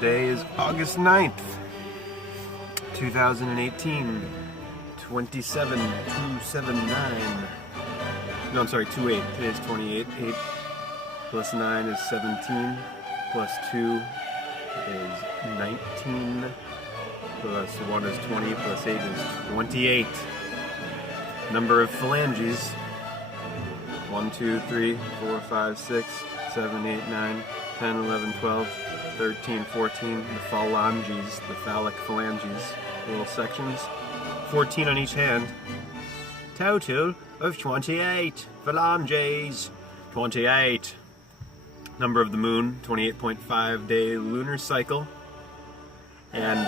Today is August 9th, 2018, 27279. No, I'm sorry, 28. Today's 28. 8 plus 9 is 17, plus 2 is 19, plus 1 is 20, plus 8 is 28. Number of phalanges: 1, 2, 3, 4, 5, 6, 7, 8, 9, 10, 11, 12, 13, 14, the phalanges, the phallic phalanges, little sections, 14 on each hand. Total of 28 phalanges. 28. Number of the moon, 28.5 day lunar cycle. And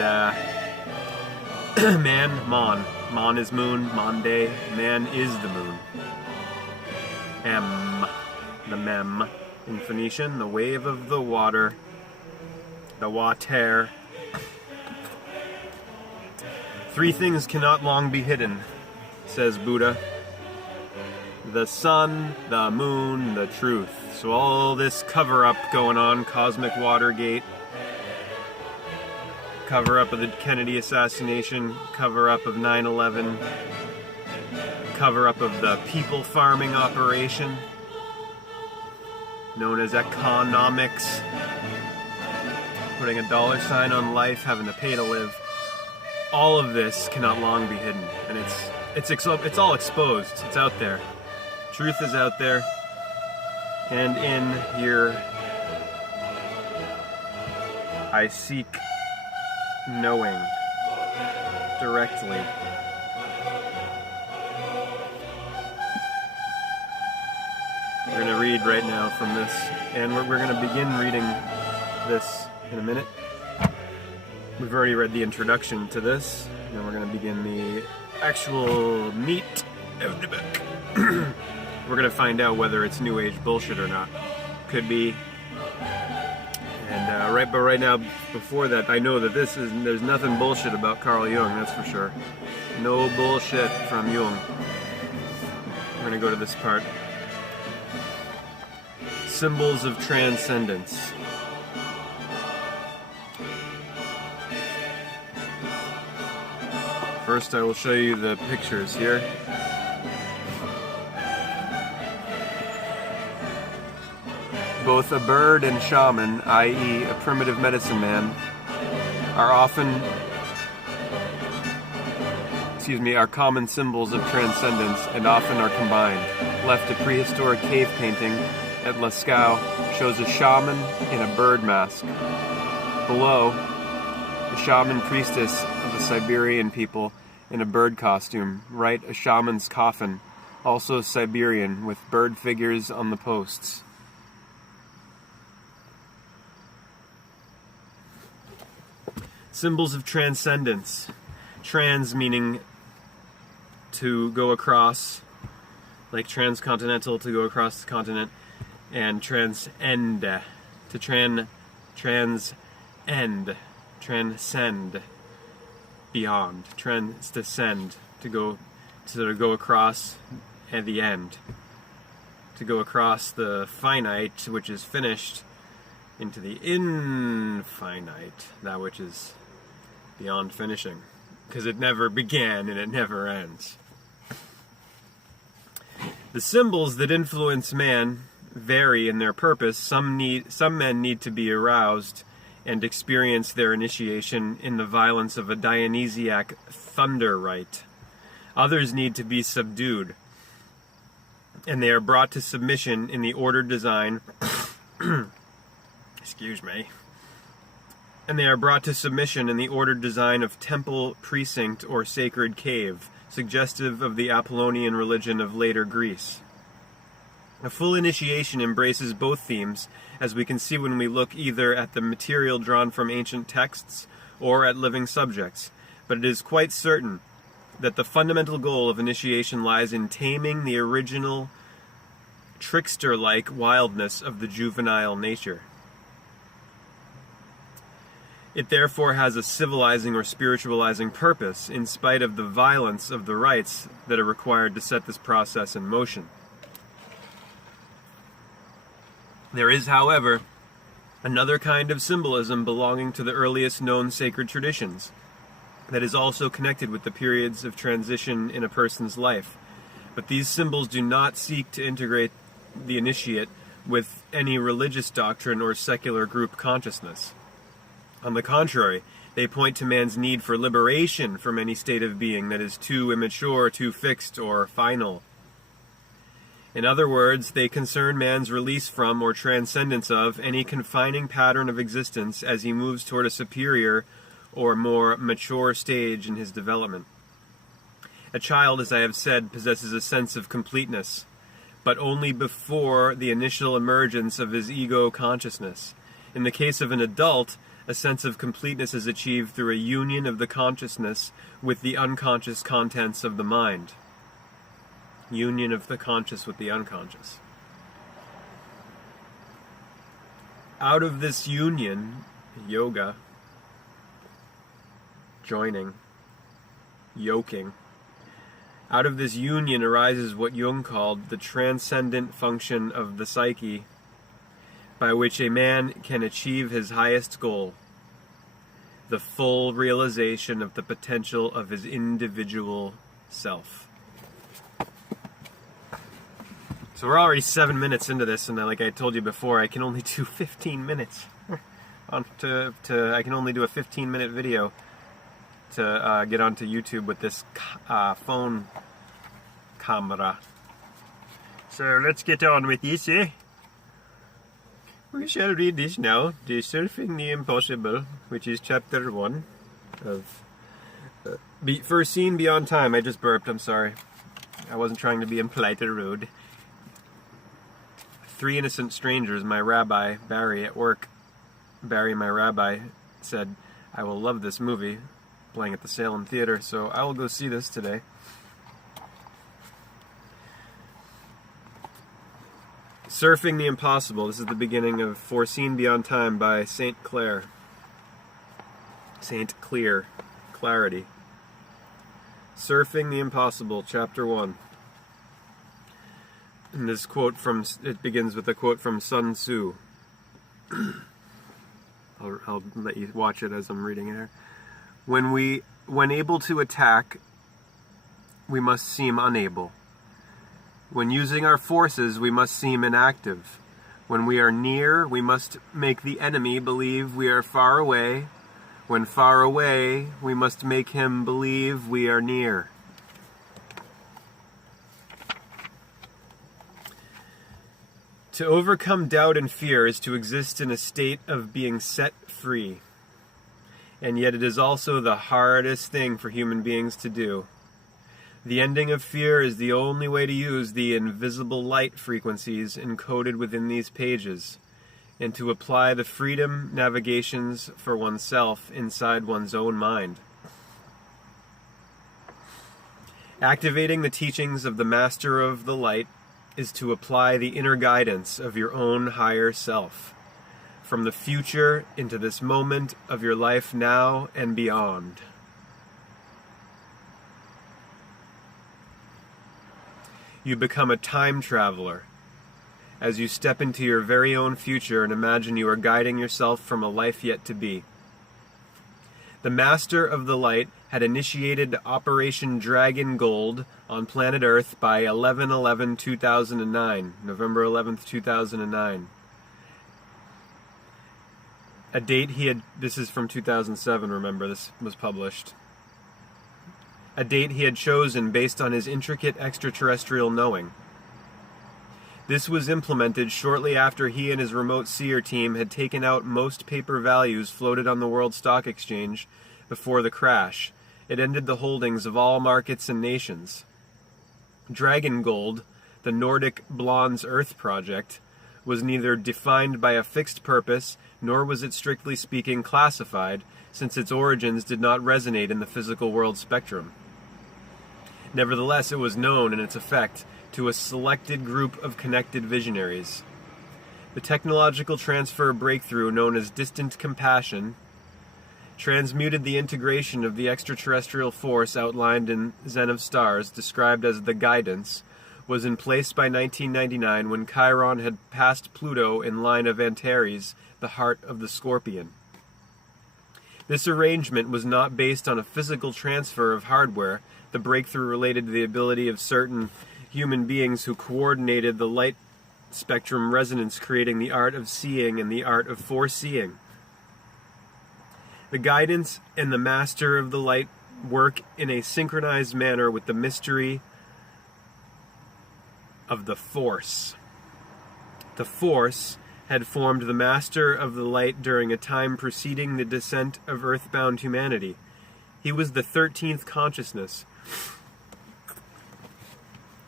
Mon. Mon is moon, Mon day, man is the moon. The mem. In Phoenician, the wave of the water, the water. Three things cannot long be hidden, says Buddha: the sun, the moon, the truth. So all this cover-up going on, cosmic Watergate, cover-up of the Kennedy assassination, cover-up of 9/11, cover-up of the people farming operation, known as economics, putting a dollar sign on life, having to pay to live. All of this cannot long be hidden, and it's all exposed. It's out there. Truth is out there, and in here I seek knowing directly. We're going to read right now from this, and we're going to begin reading this in a minute. We've already read the introduction to this, and we're going to begin the actual meat of the book. We're going to find out whether it's New Age bullshit or not. Could be. And right now, before that, I know that there's nothing bullshit about Carl Jung, that's for sure. No bullshit from Jung. We're going to go to this part. Symbols of transcendence. First, I will show you the pictures here. Both a bird and shaman, i.e. a primitive medicine man, are common symbols of transcendence and often are combined. Left, a prehistoric cave painting at Lascaux shows a shaman in a bird mask. Below, a shaman priestess of the Siberian people in a bird costume. Right, a shaman's coffin, also Siberian, with bird figures on the posts. Symbols of transcendence. Trans meaning to go across, like transcontinental, to go across the continent, and transcend, to transcend, beyond, transcend, to go across at the end, to go across the finite, which is finished, into the infinite, that which is beyond finishing, because it never began and it never ends. The symbols that influence man vary in their purpose. Some men need to be aroused and experience their initiation in the violence of a Dionysiac thunder rite. Others need to be subdued, and they are brought to submission in the ordered design and they are brought to submission in the ordered design of temple, precinct, or sacred cave, suggestive of the Apollonian religion of later Greece. A full initiation embraces both themes, as we can see when we look either at the material drawn from ancient texts or at living subjects, but it is quite certain that the fundamental goal of initiation lies in taming the original trickster-like wildness of the juvenile nature. It therefore has a civilizing or spiritualizing purpose, in spite of the violence of the rites that are required to set this process in motion. There is, however, Another kind of symbolism belonging to the earliest known sacred traditions, that is also connected with the periods of transition in a person's life. But these symbols do not seek to integrate the initiate with any religious doctrine or secular group consciousness. On the contrary, they point to man's need for liberation from any state of being that is too immature, too fixed, or final. In other words, they concern man's release from or transcendence of any confining pattern of existence as he moves toward a superior or more mature stage in his development. A child, as I have said, possesses a sense of completeness, but only before the initial emergence of his ego consciousness. In the case of an adult, a sense of completeness is achieved through a union of the consciousness with the unconscious contents of the mind. Union of the conscious with the unconscious. Out of this union, yoga, joining, yoking, out of this union arises what Jung called the transcendent function of the psyche, by which a man can achieve his highest goal, the full realization of the potential of his individual self. So we're already 7 minutes into this, and like I told you before, I can only do 15 minutes. I can only do a 15-minute video to get onto YouTube with this phone camera. So let's get on with this, eh? We shall read this now, The Surfing the Impossible, which is chapter 1 of Foreseen Beyond Time. I just burped, I'm sorry. I wasn't trying to be impolite or rude. 3 innocent strangers, my rabbi, Barry, at work. Barry, my rabbi, said, I will love this movie, playing at the Salem Theater, so I will go see this today. Surfing the Impossible. This is the beginning of Foreseen Beyond Time by St. Clair. St. Clear. Clarity. Surfing the Impossible, Chapter 1. And this quote it begins with a quote from Sun Tzu. I'll let you watch it as I'm reading it here. When able to attack, we must seem unable. When using our forces, we must seem inactive. When we are near, we must make the enemy believe we are far away. When far away, we must make him believe we are near. To overcome doubt and fear is to exist in a state of being set free. And yet it is also the hardest thing for human beings to do. The ending of fear is the only way to use the invisible light frequencies encoded within these pages, and to apply the freedom navigations for oneself inside one's own mind. Activating the teachings of the Master of the Light is to apply the inner guidance of your own higher self, from the future into this moment of your life now and beyond. You become a time traveler as you step into your very own future and imagine you are guiding yourself from a life yet to be. The Master of the Light had initiated Operation Dragon Gold on planet Earth by 11/11/2009, November 11th, 2009. A date this is from 2007, remember, this was published. A date he had chosen based on his intricate extraterrestrial knowing. This was implemented shortly after he and his remote seer team had taken out most paper values floated on the World Stock Exchange before the crash. It ended the holdings of all markets and nations. Dragon Gold, the Nordic Blonde's Earth project, was neither defined by a fixed purpose, nor was it strictly speaking classified, since its origins did not resonate in the physical world spectrum. Nevertheless, it was known in its effect to a selected group of connected visionaries. The technological transfer breakthrough known as distant compassion transmuted the integration of the extraterrestrial force outlined in Zen of Stars, described as the guidance, was in place by 1999 when Chiron had passed Pluto in line of Antares, the heart of the Scorpion. This arrangement was not based on a physical transfer of hardware. The breakthrough related to the ability of certain human beings who coordinated the light spectrum resonance, creating the art of seeing and the art of foreseeing. The guidance and the master of the light work in a synchronized manner with the mystery of the Force. The Force had formed the master of the light during a time preceding the descent of earthbound humanity. He was the 13th consciousness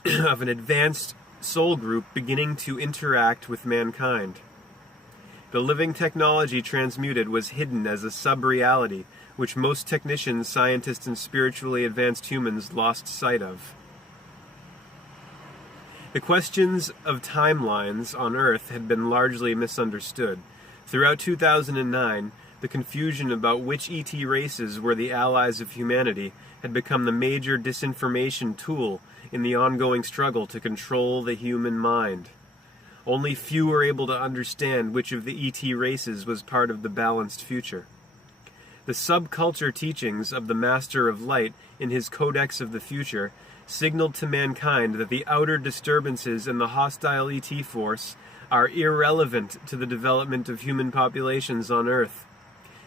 of an advanced soul group beginning to interact with mankind. The living technology transmuted was hidden as a sub-reality, which most technicians, scientists, and spiritually advanced humans lost sight of. The questions of timelines on Earth had been largely misunderstood. Throughout 2009, the confusion about which ET races were the allies of humanity had become the major disinformation tool in the ongoing struggle to control the human mind. Only few were able to understand which of the ET races was part of the balanced future. The subculture teachings of the Master of Light in his Codex of the Future signaled to mankind that the outer disturbances in the hostile ET force are irrelevant to the development of human populations on Earth.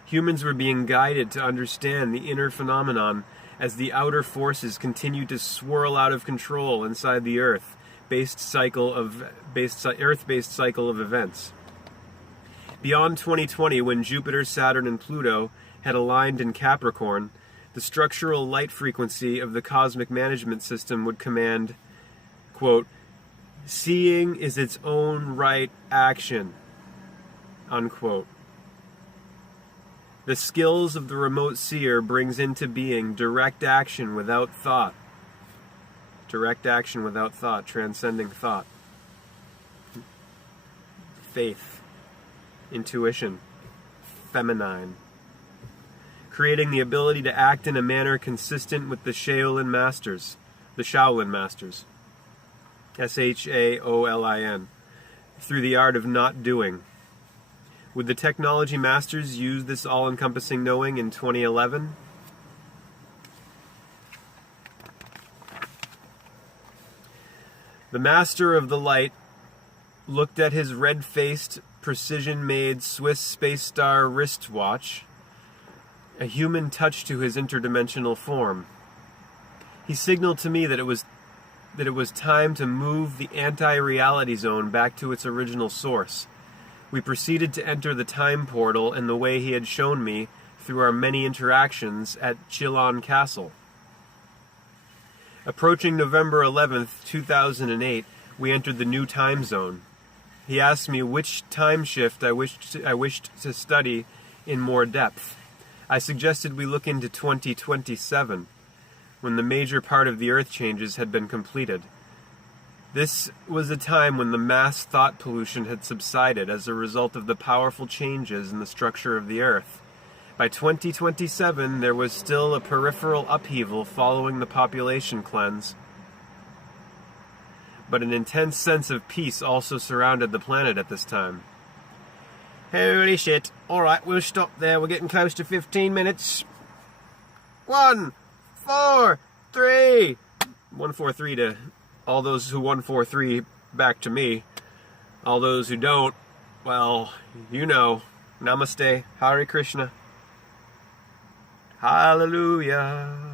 Humans were being guided to understand the inner phenomenon as the outer forces continue to swirl out of control inside the Earth-based cycle of events. Beyond 2020, when Jupiter, Saturn, and Pluto had aligned in Capricorn, the structural light frequency of the cosmic management system would command, quote, "Seeing is its own right action," unquote. The skills of the remote seer brings into being direct action without thought. Direct action without thought, transcending thought. Faith, intuition, feminine. Creating the ability to act in a manner consistent with the Shaolin Masters, Shaolin, through the art of not doing. Would the technology masters use this all-encompassing knowing in 2011? The Master of the Light looked at his red-faced, precision-made Swiss Space Star wristwatch, a human touch to his interdimensional form. He signaled to me that it was time to move the anti-reality zone back to its original source. We proceeded to enter the time portal in the way he had shown me through our many interactions at Chillon Castle. Approaching November 11th, 2008, we entered the new time zone. He asked me which time shift I wished to study in more depth. I suggested we look into 2027, when the major part of the Earth changes had been completed. This was a time when the mass thought pollution had subsided as a result of the powerful changes in the structure of the Earth. By 2027, there was still a peripheral upheaval following the population cleanse, but an intense sense of peace also surrounded the planet at this time. Holy shit. Alright, we'll stop there. We're getting close to 15 minutes. 1, 4, 3. 143 to all those who 143 back to me. All those who don't, well, you know. Namaste. Hare Krishna. Hallelujah.